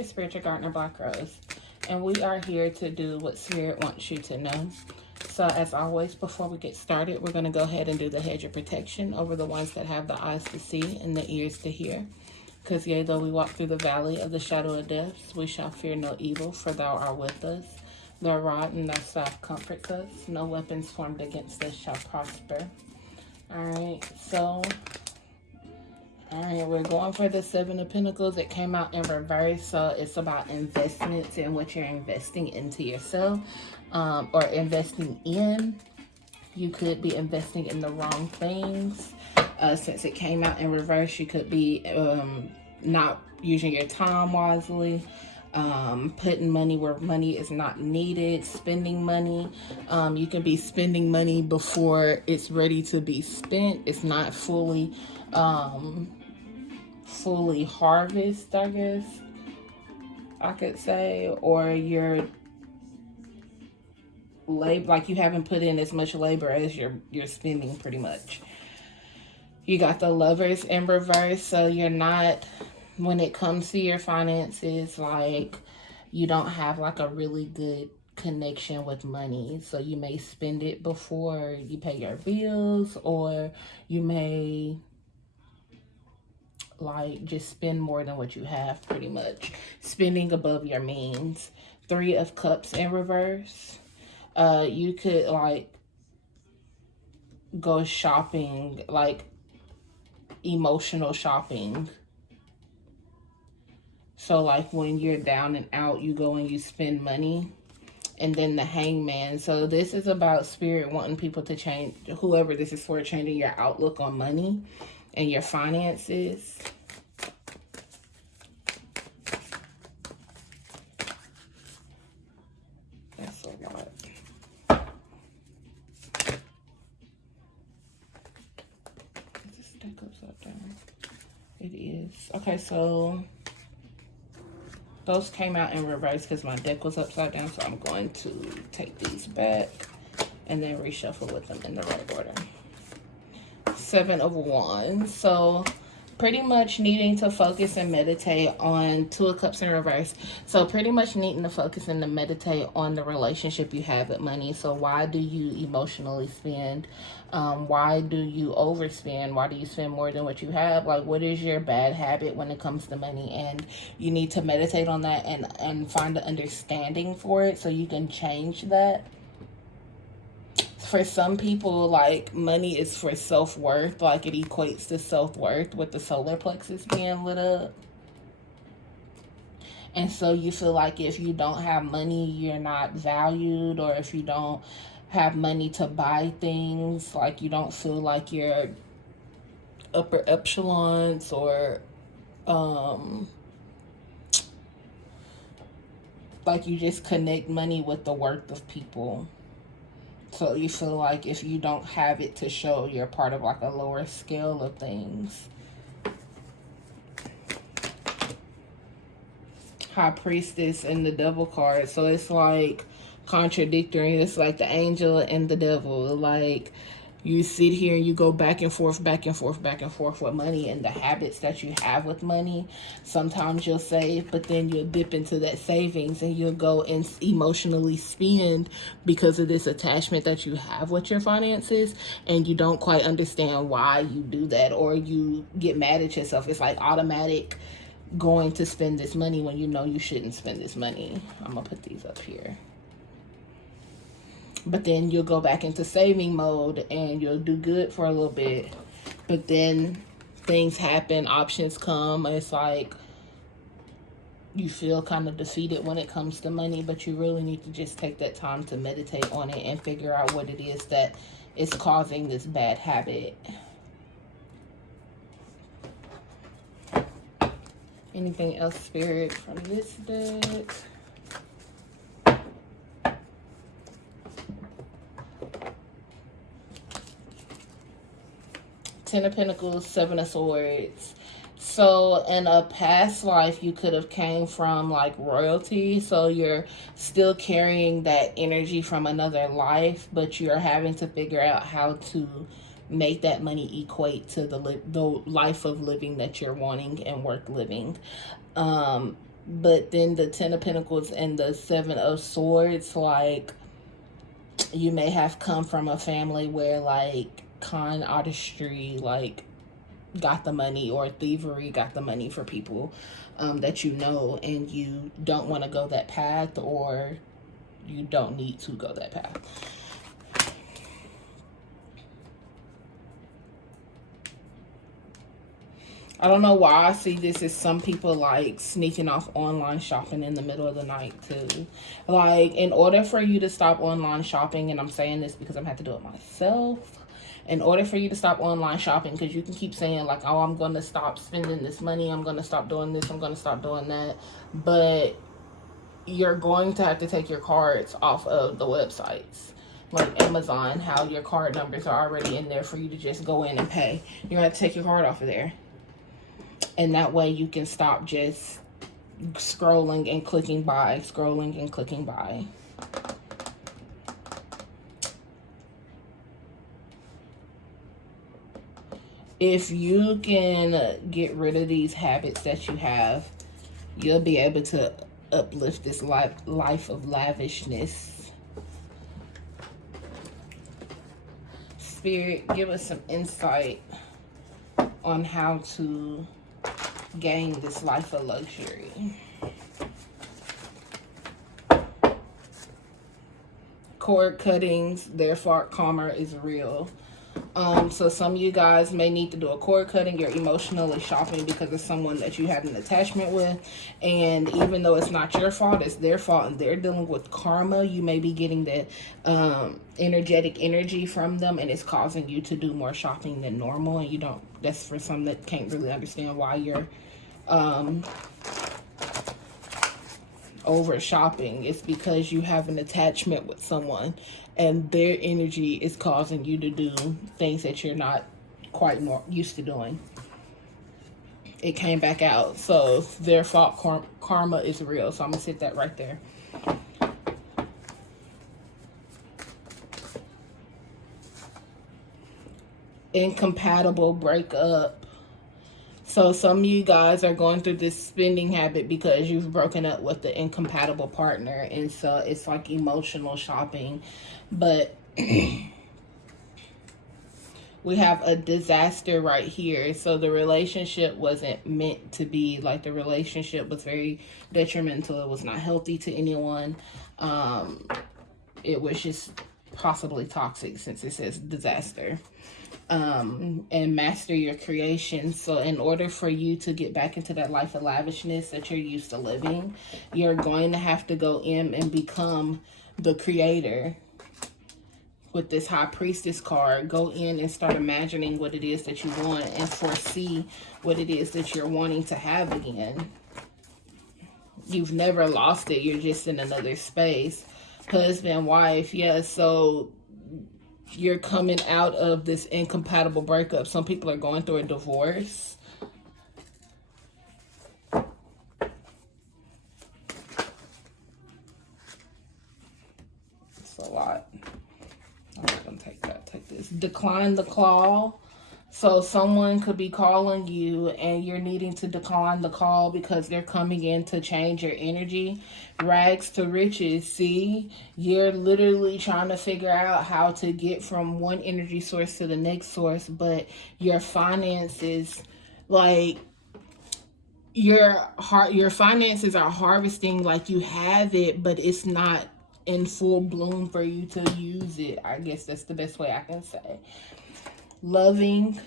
your spiritual gardener, Black Rose, and we are here to do what Spirit wants you to know. So as always, before we get started, we're going to go ahead and do the hedge of protection over the ones that have the eyes to see and the ears to hear. Because yea, though we walk through the valley of the shadow of death, we shall fear no evil, for thou art with us. Thy rod and thy staff comforts us. No weapons formed against us shall prosper. Alright, so we're going for the Seven of Pentacles. It came out in reverse, so it's about investments and what you're investing into yourself, or investing in. You could be investing in the wrong things. Since it came out in reverse, you could be not using your time wisely, putting money where money is not needed, spending money. You can be spending money before it's ready to be spent. It's not fully harvest, I guess I could say, or you're like you haven't put in as much labor as you're spending, pretty much. You got the Lovers in reverse, so you're not, when it comes to your finances, like you don't have like a really good connection with money. So you may spend it before you pay your bills, or you may like just spend more than what you have, pretty much. Spending above your means. Three of Cups in reverse. You could like go shopping, like emotional shopping. So like when you're down and out, you go and you spend money. And then the Hangman. So this is about Spirit wanting people to change, whoever this is for, changing your outlook on money and your finances. That's a lot. Is this deck upside down? It is. Okay, so those came out in reverse because my deck was upside down, so I'm going to take these back and then reshuffle with them in the right order. Seven of Wands. So pretty much needing to focus and meditate on Two of Cups in reverse. So pretty much needing to focus and to meditate on the relationship you have with money. So why do you emotionally spend? Why do you overspend? Why do you spend more than what you have? Like, what is your bad habit when it comes to money? And you need to meditate on that and find an understanding for it so you can change that. For some people, like, money is for self-worth. Like, it equates to self-worth with the solar plexus being lit up. And so you feel like if you don't have money, you're not valued, or if you don't have money to buy things, like you don't feel like you're upper echelons, or like you just connect money with the worth of people. So you feel like if you don't have it to show, you're part of like a lower scale of things. High Priestess and the Devil card. So it's like contradictory. It's like the angel and the devil. Like you sit here and you go back and forth, back and forth, back and forth with money and the habits that you have with money. Sometimes you'll save, but then you'll dip into that savings and you'll go and emotionally spend because of this attachment that you have with your finances, and you don't quite understand why you do that, or you get mad at yourself. It's like automatic going to spend this money when you know you shouldn't spend this money. I'm gonna put these up here. But then you'll go back into saving mode and you'll do good for a little bit, but then things happen, options come. It's like you feel kind of defeated when it comes to money, but you really need to just take that time to meditate on it and figure out what it is that is causing this bad habit. Anything else, Spirit, from this deck? Ten of Pentacles, Seven of Swords. So in a past life, you could have came from like royalty. So you're still carrying that energy from another life, but you're having to figure out how to make that money equate to the life of living that you're wanting and worth living. But then the 10 of Pentacles and the 7 of Swords, like, you may have come from a family where, like, con artistry, like, got the money, or thievery got the money for people that you know, and you don't want to go that path, or you don't need to go that path. I don't know why I see this as some people like sneaking off online shopping in the middle of the night too. Like, in order for you to stop online shopping, and I'm saying this because I'm going to have to do it myself. In order for you to stop online shopping, because you can keep saying like, oh, I'm going to stop spending this money, I'm going to stop doing this, I'm going to stop doing that. But you're going to have to take your cards off of the websites. Like Amazon, how your card numbers are already in there for you to just go in and pay. You're going to have to take your card off of there. And that way you can stop just scrolling and clicking buy, scrolling and clicking buy. If you can get rid of these habits that you have, you'll be able to uplift this life of lavishness. Spirit, give us some insight on how to gain this life of luxury. Cord cuttings, therefore karma is real. So some of you guys may need to do a cord cutting. You're emotionally shopping because of someone that you have an attachment with, and even though it's not your fault, it's their fault, and they're dealing with karma. You may be getting that energetic energy from them, and it's causing you to do more shopping than normal, and you don't. That's for some that can't really understand why you're over shopping. It's because you have an attachment with someone, and their energy is causing you to do things that you're not quite more used to doing. It came back out. So their fault, karma is real. So I'm gonna sit that right there. Incompatible breakup. So some of you guys are going through this spending habit because you've broken up with the incompatible partner. And so it's like emotional shopping. But we have a disaster right here. So the relationship wasn't meant to be. Like, the relationship was very detrimental. It was not healthy to anyone. It was just possibly toxic, since it says disaster. And master your creation. So in order for you to get back into that life of lavishness that you're used to living, you're going to have to go in and become the creator. With this High Priestess card, go in and start imagining what it is that you want, and foresee what it is that you're wanting to have again. You've never lost it. You're just in another space. Husband, wife, yeah. So you're coming out of this incompatible breakup. Some people are going through a divorce. It's a lot. I'm not going to take that. Take this. Decline the call. So someone could be calling you and you're needing to decline the call because they're coming in to change your energy. Rags to riches. See, you're literally trying to figure out how to get from one energy source to the next source, but your finances, like, your finances are harvesting, like you have it, but it's not in full bloom for you to use it. I guess that's the best way I can say. Loving,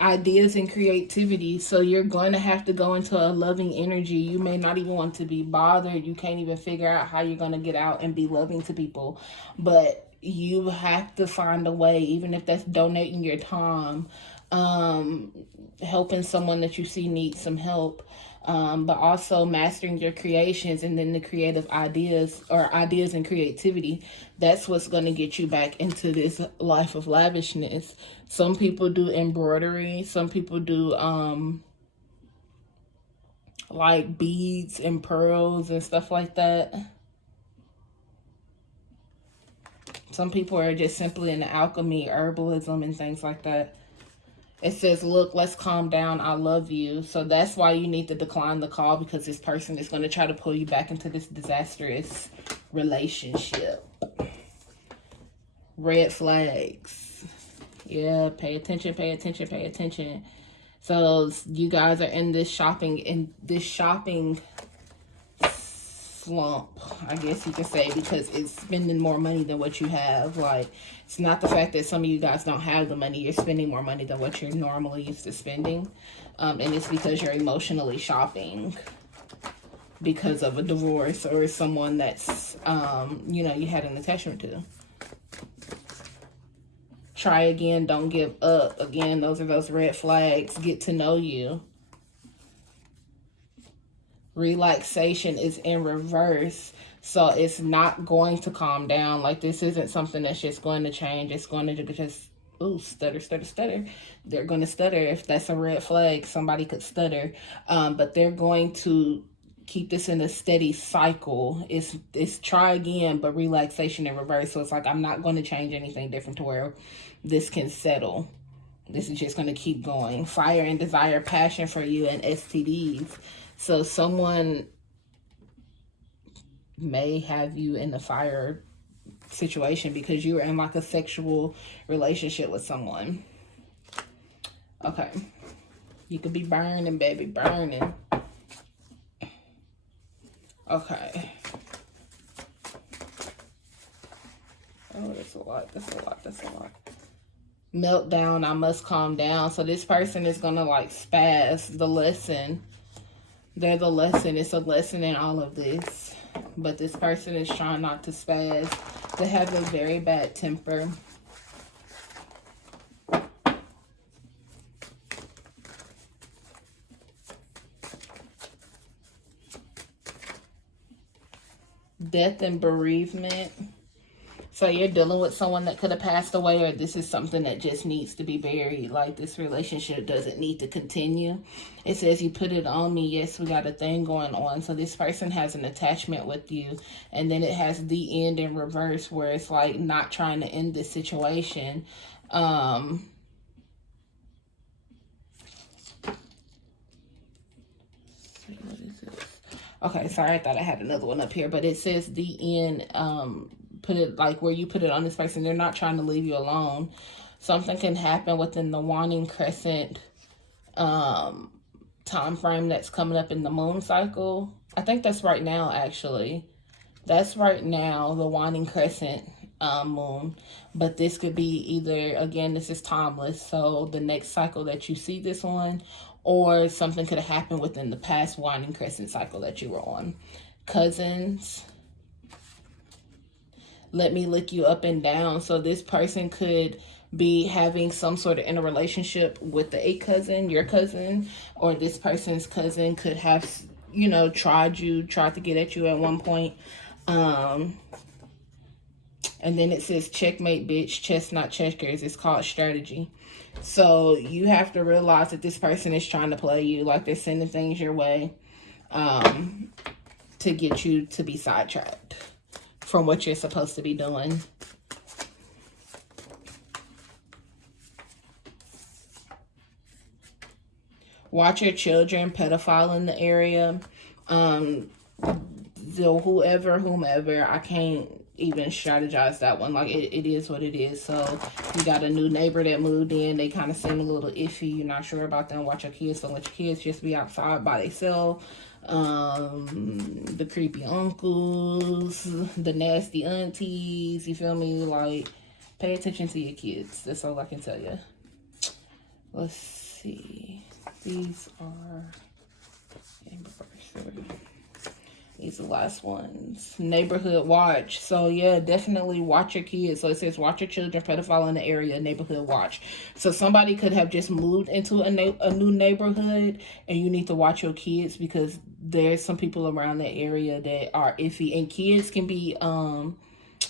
ideas and creativity. So you're going to have to go into a loving energy. You may not even want to be bothered. You can't even figure out how you're going to get out and be loving to people, but you have to find a way, even if that's donating your time, helping someone that you see needs some help, but also mastering your creations, and then the creative ideas, or ideas and creativity. That's what's going to get you back into this life of lavishness. Some people do embroidery. Some people do like beads and pearls and stuff like that. Some people are just simply into alchemy, herbalism, and things like that. It says, look, let's calm down. I love you. So that's why you need to decline the call, because this person is going to try to pull you back into this disastrous relationship. Red flags. Yeah, pay attention, pay attention, pay attention. So you guys are in this shopping slump, I guess you could say, because it's spending more money than what you have. Like, it's not the fact that some of you guys don't have the money. You're spending more money than what you're normally used to spending. And it's because you're emotionally shopping because of a divorce or someone that's, you know, you had an attachment to. Try again. Don't give up. Again, those are those red flags. Get to know you. Relaxation is in reverse. So it's not going to calm down. Like, this isn't something that's just going to change. It's going to just, ooh, stutter, stutter, stutter. They're going to stutter. If that's a red flag, somebody could stutter. But they're going to keep this in a steady cycle. It's try again, but relaxation in reverse. So it's like, I'm not going to change anything different to where this can settle. This is just going to keep going. Fire and desire, passion for you, and STDs. So someone may have you in the fire situation because you were in like a sexual relationship with someone. Okay. You could be burning, baby, burning. Okay. Oh, that's a lot, that's a lot, that's a lot. Meltdown, I must calm down. So this person is going to like spaz. The lesson. They're the lesson. It's a lesson in all of this. But this person is trying not to spaz. They have a very bad temper. Death and bereavement. So you're dealing with someone that could have passed away, or this is something that just needs to be buried. Like, this relationship doesn't need to continue. It says, you put it on me. Yes, we got a thing going on. So this person has an attachment with you. And then it has the end in reverse, where it's like not trying to end this situation. What is this? Okay, sorry, I thought I had another one up here. But it says the end, put it like where you put it on this person. They're not trying to leave you alone. Something can happen within the waning crescent time frame that's coming up in the moon cycle. I think that's right now, actually. That's right now, the waning crescent moon. But this could be either, again, this is timeless, so the next cycle that you see this on, or something could have happened within the past waning crescent cycle that you were on. Cousins. Let me lick you up and down. So this person could be having some sort of interrelationship with a cousin, your cousin, or this person's cousin could have, you know, tried to get at you at one point. And then it says, checkmate, bitch, chestnut checkers. It's called strategy. So you have to realize that this person is trying to play you. Like, they're sending things your way to get you to be sidetracked from what you're supposed to be doing. Watch your children, pedophile in the area. Whomever, I can't even strategize that one. Like, it is what it is. So you got a new neighbor that moved in. They kind of seem a little iffy. You're not sure about them. Watch your kids. Don't let your kids just be outside by themselves. The creepy uncles, the nasty aunties, you feel me? Like, pay attention to your kids. That's all I can tell you. Let's see. These are these are the last ones. Neighborhood watch. So yeah, definitely watch your kids. So it says watch your children, pedophile in the area, neighborhood watch. So somebody could have just moved into a new neighborhood, and you need to watch your kids, because there's some people around that area that are iffy, and kids can be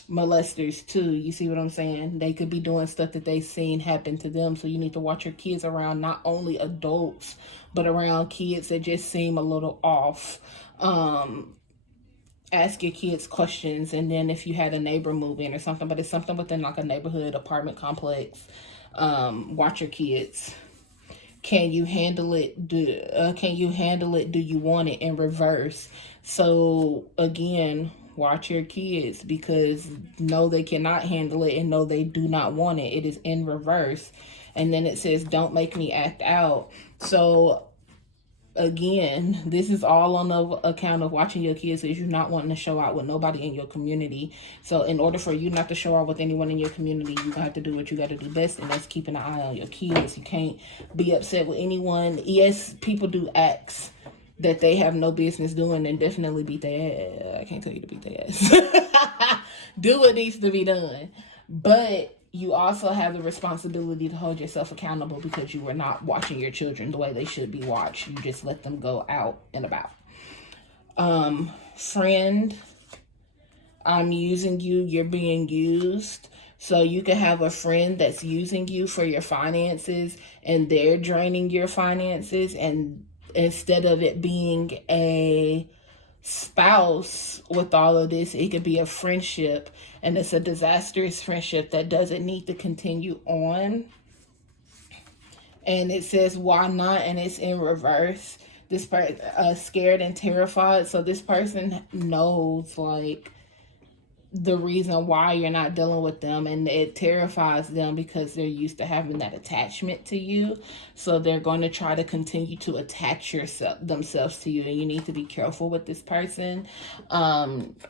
molesters too. You see what I'm saying? They could be doing stuff that they've seen happen to them. So you need to watch your kids around not only adults, but around kids that just seem a little off. Ask your kids questions, and then if you had a neighbor move in or something, but it's something within like a neighborhood apartment complex, watch your kids. can you handle it? Can you handle it? Do you want it? In reverse. So again, watch your kids, because no, they cannot handle it, and no, they do not want it. It is in reverse. And then it says, don't make me act out. So again, this is all on the account of watching your kids, is you're not wanting to show out with nobody in your community. So in order for you not to show out with anyone in your community, you have to do what you got to do best, and that's keeping an eye on your kids. You can't be upset with anyone. Yes, people do acts that they have no business doing, and definitely beat their ass. I can't tell you to beat their ass. Do what needs to be done. But you also have the responsibility to hold yourself accountable, because you were not watching your children the way they should be watched. You just let them go out and about. Friend, I'm using you, you're being used. So you can have a friend that's using you for your finances, and they're draining your finances, and instead of it being a spouse with all of this, it could be a friendship, and it's a disastrous friendship that doesn't need to continue on. And it says, why not? And it's in reverse. This person scared and terrified. So this person knows, like, the reason why you're not dealing with them, and it terrifies them because they're used to having that attachment to you. So they're going to try to continue to attach themselves to you, and you need to be careful with this person.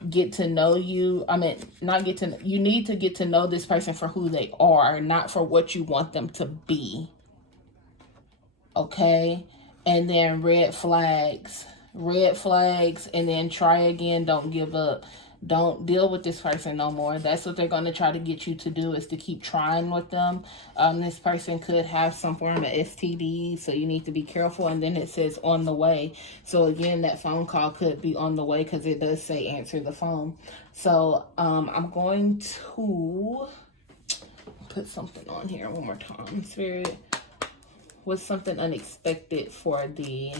Get to know you. You need to get to know this person for who they are, not for what you want them to be. Okay? And then red flags, and then try again. Don't give up. Don't deal with this person no more. That's what they're going to try to get you to do, is to keep trying with them. This person could have some form of STD, so you need to be careful. And then it says on the way. So again, that phone call could be on the way, because it does say answer the phone. So I'm going to put something on here one more time. Spirit, what's something unexpected for the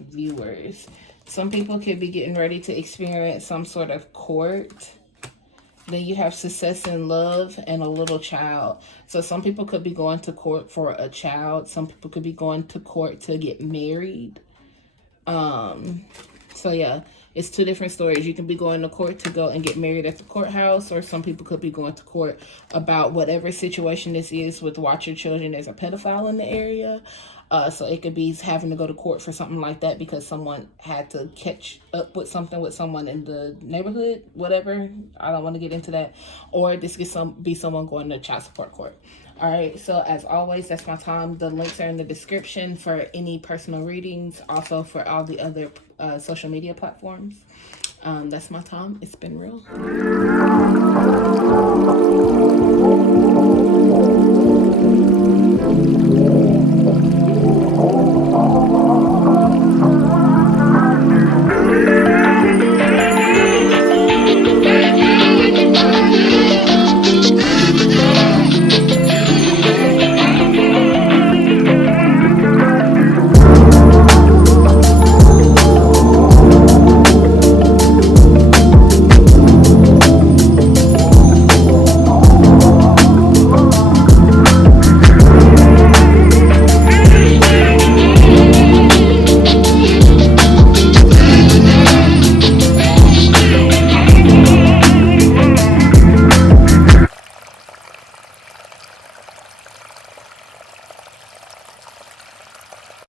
viewers? Some people could be getting ready to experience some sort of court. Then you have success in love and a little child. So some people could be going to court for a child. Some people could be going to court to get married. So yeah, it's two different stories. You can be going to court to go and get married at the courthouse, or some people could be going to court about whatever situation this is with watch your children. There's a pedophile in the area. So it could be having to go to court for something like that, because someone had to catch up with something with someone in the neighborhood, whatever. I don't want to get into that. Or this could be someone going to child support court. All right, so as always, that's my time. The links are in the description for any personal readings, also for all the other social media platforms. That's my time. It's been real.